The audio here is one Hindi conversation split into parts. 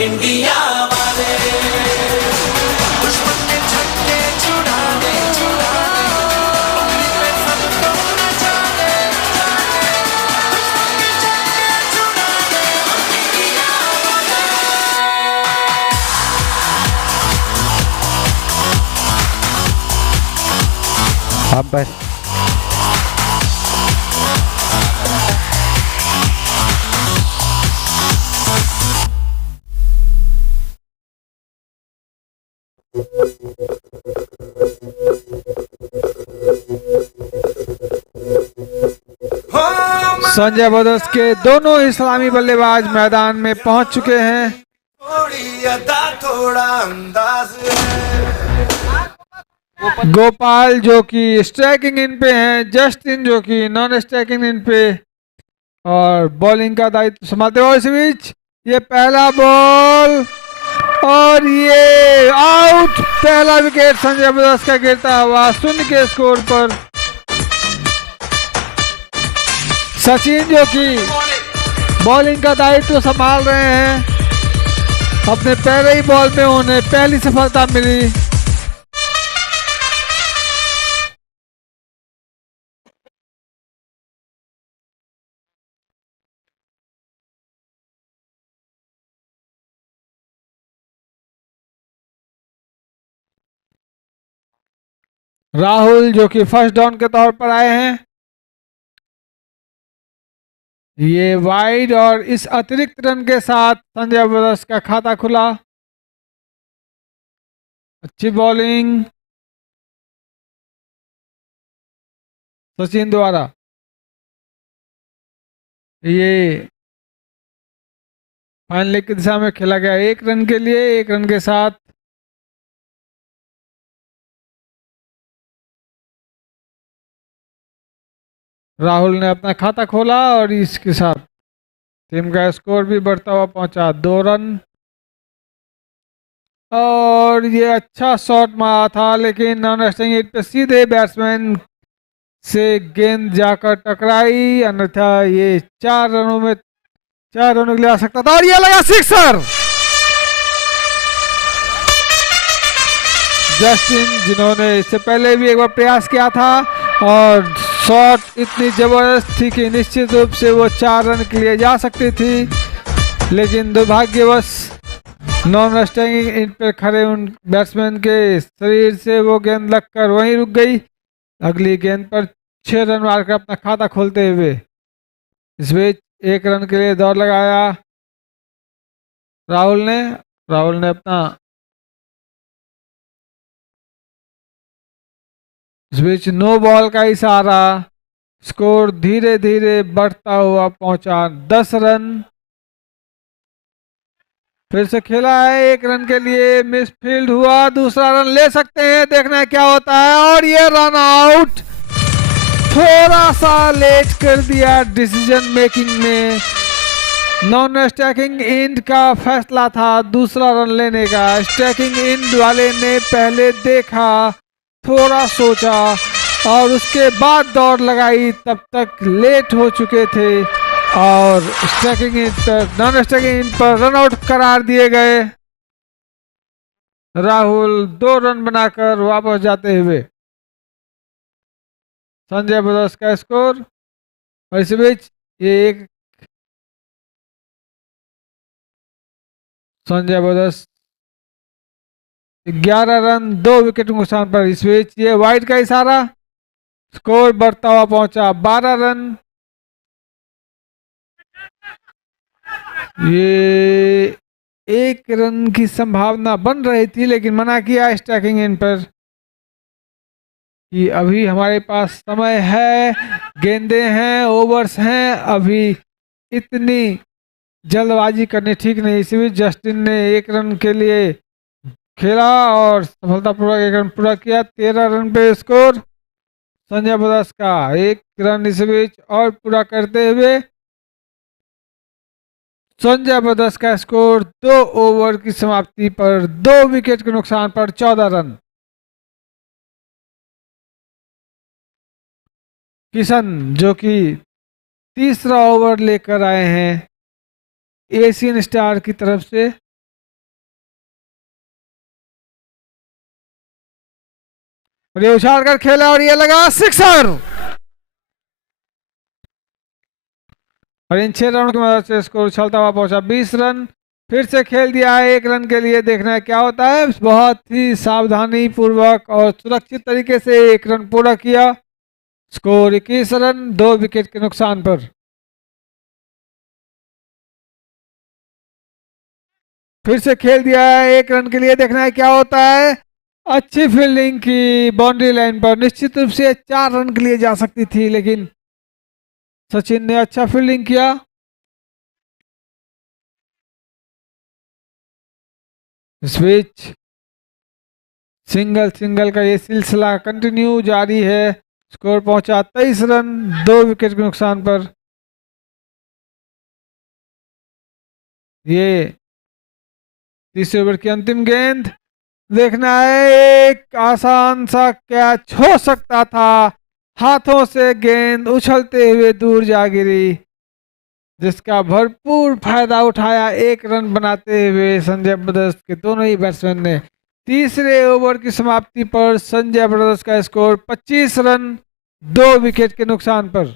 इंडिया वाले दुश्मन के छक्के छुड़ा दे उंगली पे सबको नचा दे दुश्मन के छक्के छुड़ा दे इंडिया वाले। अब बस संजय ब्रदर्स के दोनों इस्लामी बल्लेबाज मैदान में पहुंच चुके हैं। थोड़ी अदा थोड़ा अंदाज है। गोपाल जो कि स्ट्राइकिंग इन पे हैं, जस्टिन जो कि नॉन स्ट्राइकिंग इन पे और बॉलिंग का दायित्व संभालते हुए। इस बीच ये पहला बॉल और ये आउट। पहला विकेट संजय ब्रदर्स का गिरता हुआ 0 के स्कोर पर। सचिन जो कि बॉलिंग का दायित्व संभाल रहे हैं, अपने पहले ही बॉल में उन्हें पहली सफलता मिली। राहुल जो कि फर्स्ट डाउन के तौर पर आए हैं, ये वाइड और इस अतिरिक्त रन के साथ संजय ब्रदर्स का खाता खुला। अच्छी बॉलिंग सचिन द्वारा। ये फाइनल लेग की दिशा में खेला गया 1 रन के लिए, 1 रन के साथ राहुल ने अपना खाता खोला और इसके साथ टीम का स्कोर भी बढ़ता हुआ पहुंचा 2 रन। और ये अच्छा शॉट मारा था, लेकिन नॉन स्ट्राइकिंग एज पे सीधे बैट्समैन से गेंद जाकर टकराई, अन्यथा ये 4 रनों के लिए आ सकता था। और ये लगा सिक्सर। जस्टिन जिन्होंने इससे पहले भी एक बार प्रयास किया था और शॉट इतनी जबरदस्त थी कि निश्चित रूप से वो 4 रन के लिए जा सकती थी, लेकिन दुर्भाग्यवश नॉन स्ट्राइकिंग इन पर खड़े उन बैट्समैन के शरीर से वो गेंद लगकर वहीं रुक गई। अगली गेंद पर 6 रन मारकर अपना खाता खोलते हुए इस बीच 1 रन के लिए दौड़ लगाया राहुल ने अपना इस बीच नो बॉल का इशारा। स्कोर धीरे धीरे बढ़ता हुआ पहुंचा 10 रन। फिर से खेला है 1 रन के लिए, मिस फील्ड हुआ, दूसरा रन ले सकते हैं, देखना है क्या होता है। और ये रन आउट, थोड़ा सा लेट कर दिया डिसीजन मेकिंग में। नॉन स्ट्राइकिंग एंड का फैसला था दूसरा रन लेने का। स्ट्राइकिंग एंड वाले ने पहले देखा, थोड़ा सोचा और उसके बाद दौड़ लगाई, तब तक लेट हो चुके थे और स्ट्राइकिंग एंड पर नॉन स्ट्राइकिंग एंड पर रन आउट करार दिए गए। राहुल 2 रन बनाकर वापस जाते हुए। संजय ब्रदर्स का स्कोर और इस बीच ये एक संजय ब्रदर्स 11 रन 2 विकेट के नुकसान पर। इस बीच ये वाइड का इशारा, स्कोर बढ़ता हुआ पहुंचा 12 रन। ये 1 रन की संभावना बन रही थी, लेकिन मना किया स्ट्राइकिंग एंड पर कि अभी हमारे पास समय है, गेंदें हैं, ओवर्स हैं, अभी इतनी जल्दबाजी करनी ठीक नहीं। इसी बीच जस्टिन ने 1 रन के लिए खेला और सफलतापूर्वक 1 रन पूरा किया। 13 रन पे स्कोर। संजय ब्रदर्स का 1 रन इस बीच और पूरा करते हुए संजय ब्रदर्स का स्कोर 2 ओवर की समाप्ति पर 2 विकेट के नुकसान पर 14 रन। किशन जो कि तीसरा ओवर लेकर आए हैं एशियन स्टार की तरफ से, और ये उछाल कर खेला और ये लगा सिक्सर। और इन 6 रनों की मदद से स्कोर उछलता हुआ पहुंचा 20 रन। फिर से खेल दिया है 1 रन के लिए, देखना है क्या होता है। बहुत ही सावधानी पूर्वक और सुरक्षित तरीके से 1 रन पूरा किया। स्कोर 21 रन, 2 विकेट के नुकसान पर। फिर से खेल दिया है 1 रन के लिए, देखना है क्या होता है। अच्छी फील्डिंग की बाउंड्री लाइन पर, निश्चित रूप से 4 रन के लिए जा सकती थी, लेकिन सचिन ने अच्छा फील्डिंग किया। स्विच, सिंगल सिंगल का ये सिलसिला कंटिन्यू जारी है। स्कोर पहुंचा 23 रन, 2 विकेट के नुकसान पर। ये तीसरे ओवर की अंतिम गेंद, देखना है एक आसान सा कैच हो सकता था। हाथों से गेंद उछलते हुए दूर जा गिरी, जिसका भरपूर फायदा उठाया 1 रन बनाते हुए संजय ब्रदर्स के दोनों ही बैट्समैन ने। तीसरे ओवर की समाप्ति पर संजय ब्रदर्स का स्कोर 25 रन, 2 विकेट के नुकसान पर।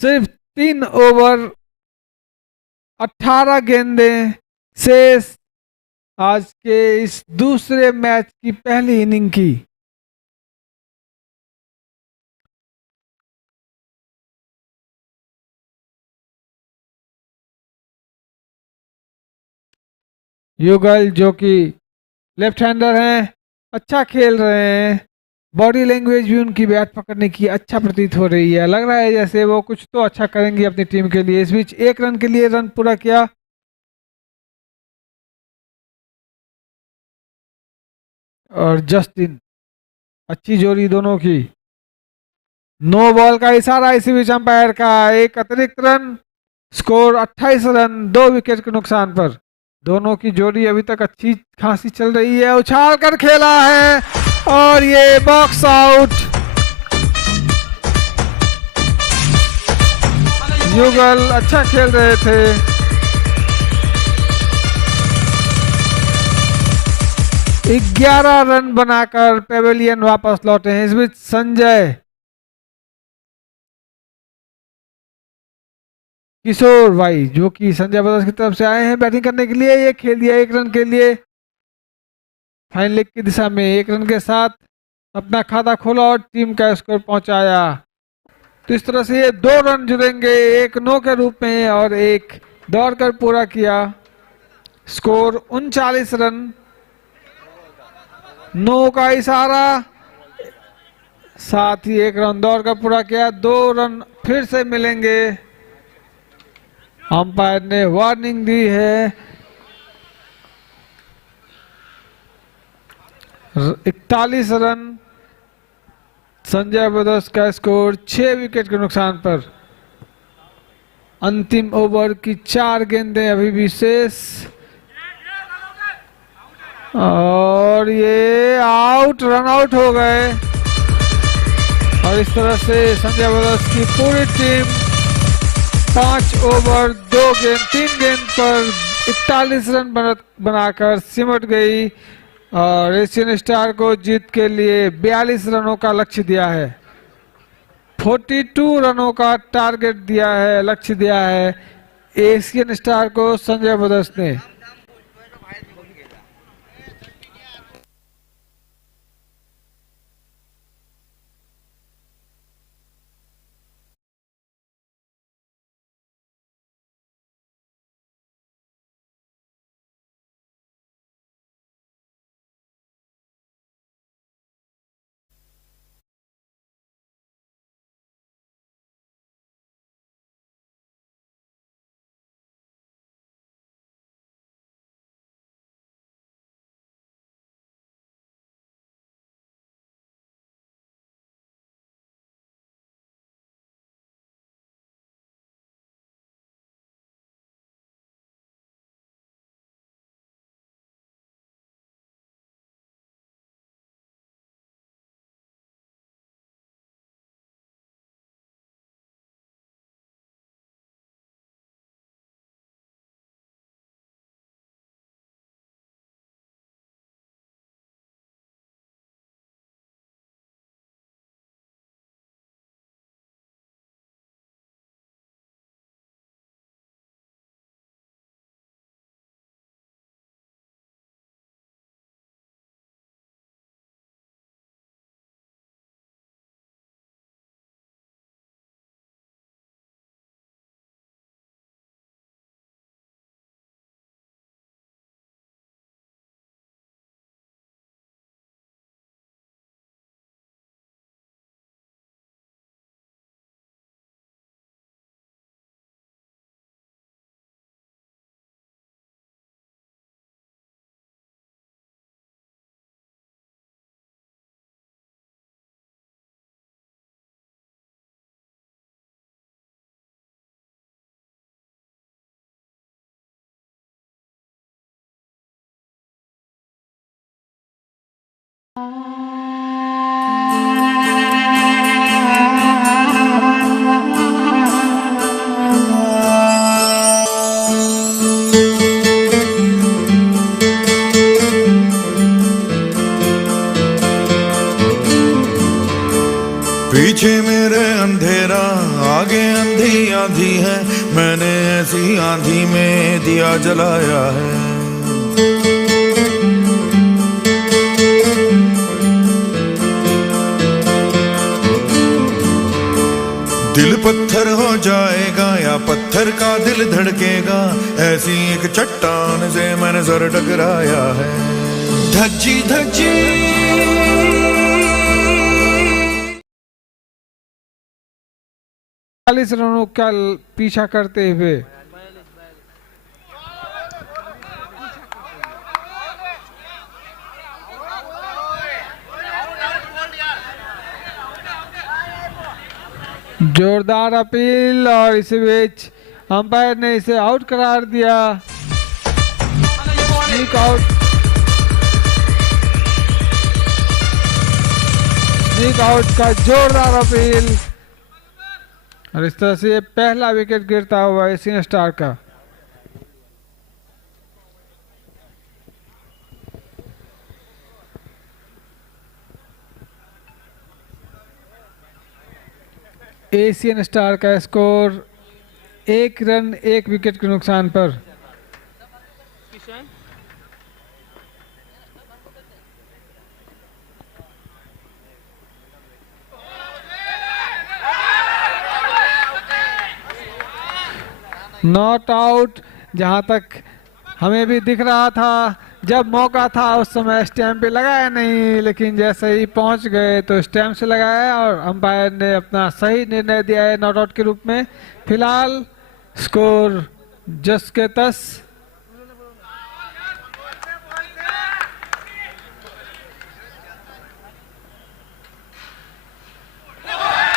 सिर्फ 3 ओवर, 18 गेंदें शेष आज के इस दूसरे मैच की पहली इनिंग की। युगल जो कि लेफ्ट हैंडर हैं, अच्छा खेल रहे हैं। बॉडी लैंग्वेज भी उनकी बैट पकड़ने की अच्छा प्रतीत हो रही है, लग रहा है जैसे वो कुछ तो अच्छा करेंगे अपनी टीम के लिए। इस बीच 1 रन के लिए रन पूरा किया। और जस्टिन, अच्छी जोड़ी दोनों की। नो बॉल का इशारा इसी बीच अंपायर का, एक अतिरिक्त रन। स्कोर 28 रन, 2 विकेट के नुकसान पर। दोनों की जोड़ी अभी तक अच्छी खासी चल रही है। उछाल कर खेला है और ये बॉक्स आउट। युगल अच्छा खेल रहे थे। 11 रन बनाकर पेवेलियन वापस लौटे हैं। इस बीच संजय किशोर भाई, जो कि संजय ब्रदर्स की तरफ से आए हैं बैटिंग करने के लिए, ये खेल दिया 1 रन के लिए। फाइन लेग की दिशा में 1 रन के साथ अपना खाता खोला और टीम का स्कोर पहुंचाया। तो इस तरह से ये 2 रन जुड़ेंगे, एक नो के रूप में और एक दौड़कर पूरा किया। स्कोर 39 रन, नो का इशारा, साथ ही 1 रन दौड़कर पूरा किया। 2 रन फिर से मिलेंगे। अंपायर ने वार्निंग दी है। 41 रन, संजय ब्रदर्स का स्कोर 6 विकेट के नुकसान पर। अंतिम ओवर की 4 गेंदें अभी भी शेष और ये आउट, रन आउट हो गए। और इस तरह से संजय ब्रदर्स की पूरी टीम 5 ओवर 2 गेंद 3 गेंद पर 41 रन बनाकर सिमट गई और एशियन स्टार को जीत के लिए 42 रनों का लक्ष्य दिया है। 42 रनों का टारगेट दिया है, लक्ष्य दिया है एशियन स्टार को संजय ब्रदर्स ने। पहले अंधेरा आगे अंधी आंधी है, मैंने ऐसी आंधी में दिया जलाया है। दिल पत्थर हो जाएगा या पत्थर का दिल धड़केगा, ऐसी एक चट्टान से मैंने सर टकराया है। धज्जी धज्जी 40 रनों का पीछा करते हुए जोरदार अपील और इस बीच अंपायर ने इसे आउट करार दिया। स्नीक आउट, स्नीक आउट का जोरदार अपील और इस तरह से पहला विकेट गिरता हुआ एशियन स्टार का। एशियन स्टार का स्कोर 1 रन 1 विकेट के नुकसान पर। नॉट आउट, जहां तक हमें भी दिख रहा था जब मौका था उस समय स्टैम्प पे लगाया नहीं, लेकिन जैसे ही पहुंच गए तो स्टैम्प से लगाया और अंपायर ने अपना सही निर्णय दिया है नॉट आउट के रूप में। फिलहाल स्कोर जस के तस।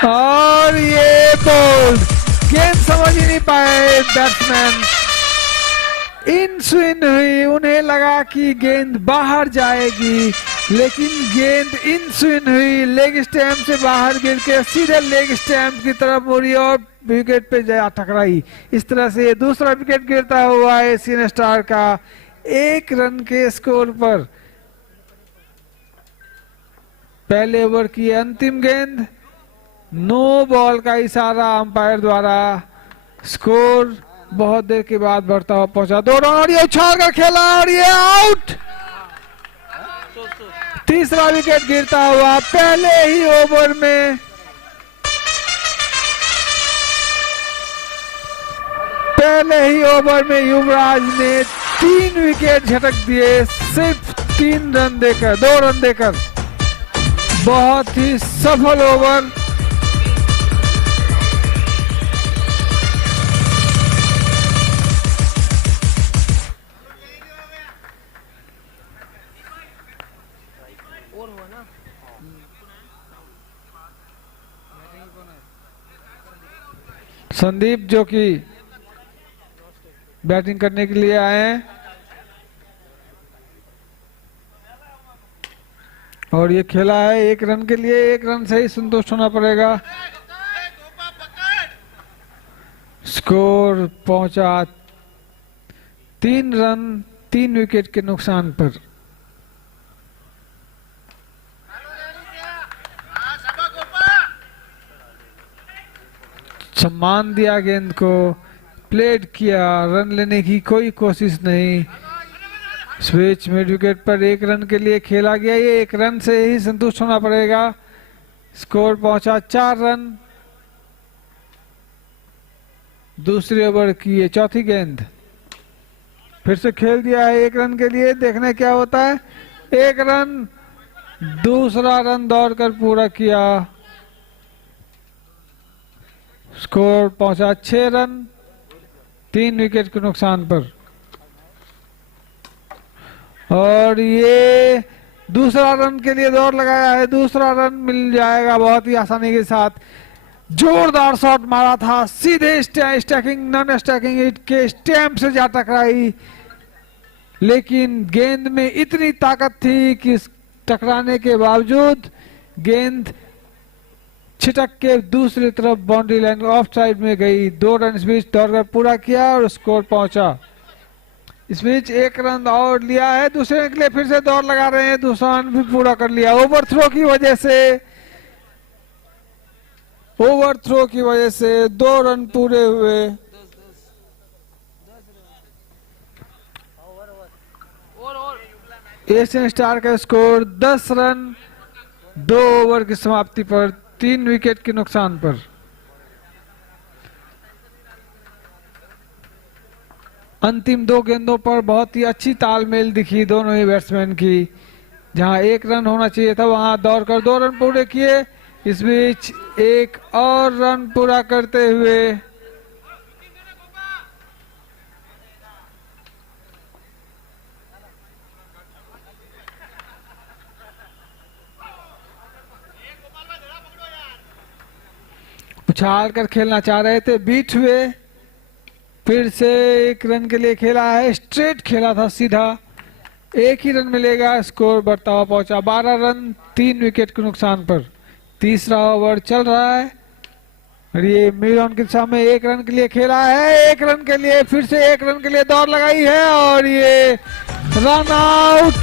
और ये बोल्ड, गेंद समझ ही नहीं पाए बैट्समैन, इन स्विंग हुई, उन्हें लगा कि गेंद बाहर जाएगी लेकिन गेंद इन स्विंग हुई, लेग स्टैम्प से बाहर गिर के सीधे लेग स्टैम्प की तरफ मुड़ी और विकेट पे जा टकराई। इस तरह से दूसरा विकेट गिरता हुआ एशियन स्टार का 1 रन के स्कोर पर। पहले ओवर की अंतिम गेंद, नो बॉल का इशारा अंपायर द्वारा, स्कोर बहुत देर के बाद बढ़ता हुआ पहुंचा 2 रन और ये उछाल कर खेला और ये आउट। तीसरा विकेट गिरता हुआ पहले ही ओवर में। पहले ही ओवर में युवराज ने 3 विकेट झटक दिए, सिर्फ 3 रन देकर, 2 रन देकर। बहुत ही सफल ओवर। संदीप जो कि बैटिंग करने के लिए आए हैं और ये खेला है 1 रन के लिए, 1 रन से ही संतुष्ट होना पड़ेगा। स्कोर पहुंचा 3 रन 3 विकेट के नुकसान पर। सम्मान दिया गेंद को, प्लेड किया, रन लेने की कोई कोशिश नहीं। स्विच मिड विकेट पर 1 रन के लिए खेला गया, ये 1 रन से ही संतुष्ट होना पड़ेगा। स्कोर पहुंचा 4 रन। दूसरे ओवर की ये चौथी गेंद, फिर से खेल दिया है 1 रन के लिए, देखने क्या होता है। 1 रन, दूसरा रन दौड़कर पूरा किया। स्कोर पहुंचा 6 रन 3 विकेट के नुकसान पर। और ये दूसरा रन के लिए दौड़ लगाया है, दूसरा रन मिल जाएगा बहुत ही आसानी के साथ। जोरदार शॉट मारा था, सीधे स्टैकिंग नॉन स्टैकिंग हिट के स्टैम्प से जा टकराई, लेकिन गेंद में इतनी ताकत थी कि टकराने के बावजूद गेंद छिटक के दूसरी तरफ बाउंड्री लाइन ऑफ साइड में गई। 2 रन इस बीच दौड़कर पूरा किया और स्कोर पहुंचा। इस बीच 1 रन और लिया है, दूसरे के लिए फिर से दौड़ लगा रहे हैं, दूसरा रन भी पूरा कर लिया। ओवर थ्रो की वजह से ओवर थ्रो की वजह से 2 रन पूरे हुए। एशियन स्टार का स्कोर 10 रन 2 ओवर की समाप्ति पर 3 विकेट के नुकसान पर। अंतिम 2 गेंदों पर बहुत ही अच्छी तालमेल दिखी दोनों ही बैट्समैन की। जहां 1 रन होना चाहिए था वहां दौड़कर 2 रन पूरे किए। इस बीच एक और रन पूरा करते हुए उछाल कर खेलना चाह रहे थे, बीट हुए। फिर से 1 रन के लिए खेला है, स्ट्रेट खेला था सीधा, 1 ही रन मिलेगा। स्कोर बढ़ता हुआ पहुंचा 12 रन 3 विकेट के नुकसान पर। तीसरा ओवर चल रहा है और ये मिड ऑन की दिशा में 1 रन के लिए खेला है, 1 रन के लिए फिर से 1 रन के लिए दौड़ लगाई है और ये रन आउट।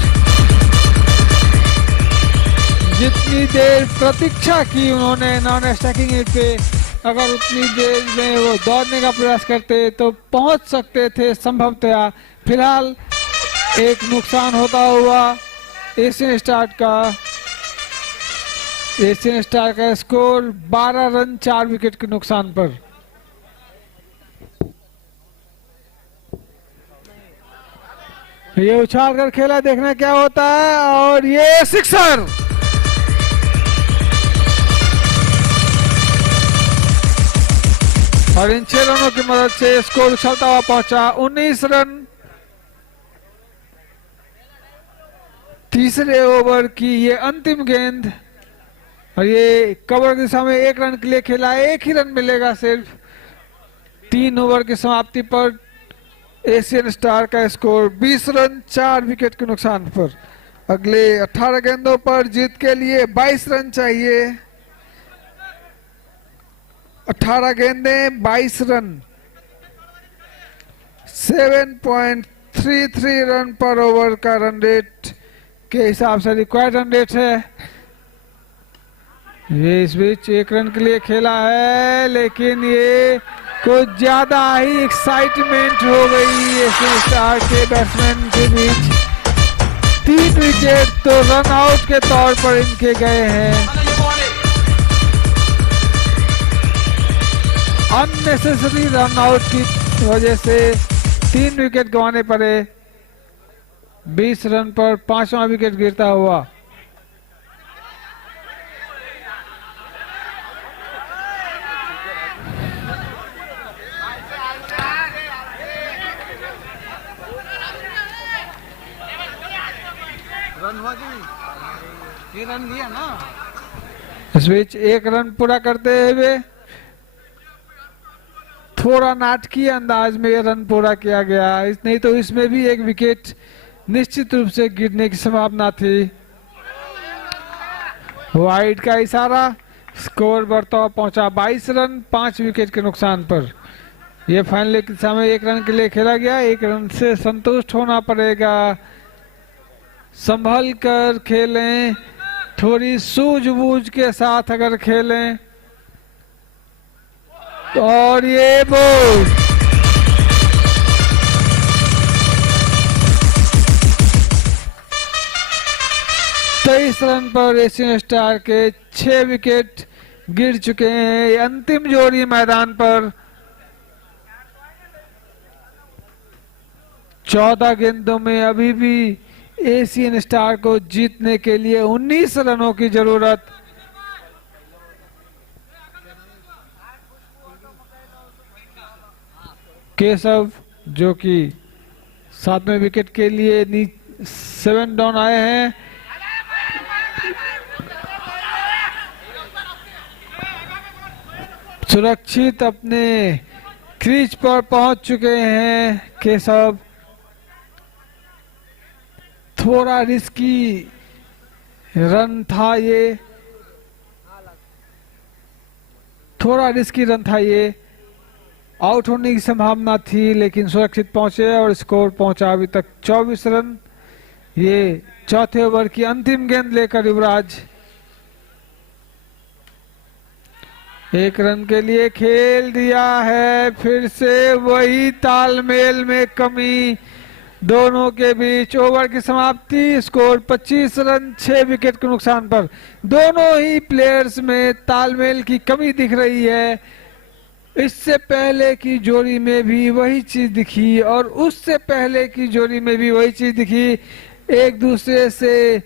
जितनी देर प्रतीक्षा की उन्होंने नॉन स्ट्राइकिंग एज पे, अगर उतनी देर में वो दौड़ने का प्रयास करते तो पहुंच सकते थे संभवतया। फिलहाल एक नुकसान होता हुआ एशियन स्टार का स्कोर 12 रन 4 विकेट के नुकसान पर। ये उछाल कर खेला, देखना क्या होता है और ये सिक्सर। और इन 6 रनों की मदद से स्कोर उछलता हुआ पहुंचा 19 रन। तीसरे ओवर की ये अंतिम गेंद और ये कवर की दिशा में 1 रन के लिए खेला है, 1 ही रन मिलेगा सिर्फ। 3 ओवर की समाप्ति पर एशियन स्टार का स्कोर 20 रन 4 विकेट के नुकसान पर। अगले 18 गेंदों पर जीत के लिए 22 रन चाहिए। 18 गेंदें 22 रन, 7.33 रन पर ओवर का रन रेट के हिसाब से रिक्वायर्ड रन रेट है। ये इस बीच 1 रन के लिए खेला है, लेकिन ये कुछ ज्यादा ही एक्साइटमेंट हो गई एशियन स्टार के बैट्समैन के बीच। 3 विकेट तो रन आउट के तौर पर इनके गए हैं। अननेसेसरी रन आउट की वजह से 3 विकेट गंवाने पड़े। 20 रन पर 5वां विकेट गिरता हुआ। रन लिया ना। इस बीच 1 रन पूरा करते हुए थोड़ा नाटकीय अंदाज में रन पूरा किया गया। नहीं तो इसमें भी 1 विकेट निश्चित रूप से गिरने की संभावना थी। वाइड का इशारा, स्कोर बढ़ता हुआ पहुंचा 22 रन 5 विकेट के नुकसान पर। यह फाइनल की दिशा में 1 रन के लिए खेला गया, 1 रन से संतुष्ट होना पड़ेगा। संभल कर खेलें, थोड़ी सूझबूझ के साथ अगर खेलें। और ये बॉल 23 रन पर एशियन स्टार के 6 विकेट गिर चुके हैं। अंतिम जोड़ी मैदान पर 14 गेंदों में अभी भी एशियन स्टार को जीतने के लिए 19 रनों की जरूरत। केशव जो कि 7वें विकेट के लिए 7 डाउन आए हैं। सुरक्षित अपने क्रीज पर पहुंच चुके हैं केशव। थोड़ा रिस्की रन था ये, आउट होने की संभावना थी, लेकिन सुरक्षित पहुंचे और स्कोर पहुंचा अभी तक 24 रन। ये चौथे ओवर की अंतिम गेंद लेकर युवराज एक रन के लिए खेल दिया है, फिर से वही तालमेल में कमी दोनों के बीच। ओवर की समाप्ति, स्कोर 25 रन 6 विकेट के नुकसान पर। दोनों ही प्लेयर्स में तालमेल की कमी दिख रही है। इससे पहले की जोड़ी में भी वही चीज दिखी और उससे पहले की जोड़ी में भी वही चीज दिखी। एक दूसरे से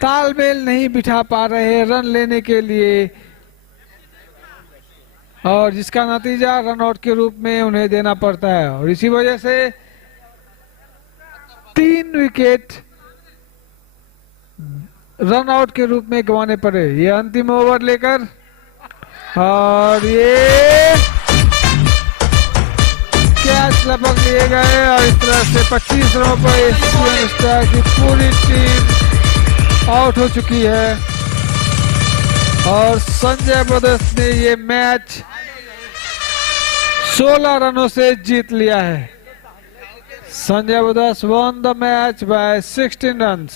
तालमेल नहीं बिठा पा रहे रन लेने के लिए, और जिसका नतीजा रन आउट के रूप में उन्हें देना पड़ता है, और इसी वजह से 3 विकेट रन आउट के रूप में गंवाने पड़े। ये अंतिम ओवर लेकर, और ये कैच लपक लिए गए, और इस तरह से 25 रनों पर एशियन स्टार की पूरी टीम आउट हो चुकी है, और संजय ब्रदर्स ने ये मैच 16 रनों से जीत लिया है। Sanjay brothers won the match by 16 runs.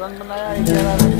Run बनाया 11 रन।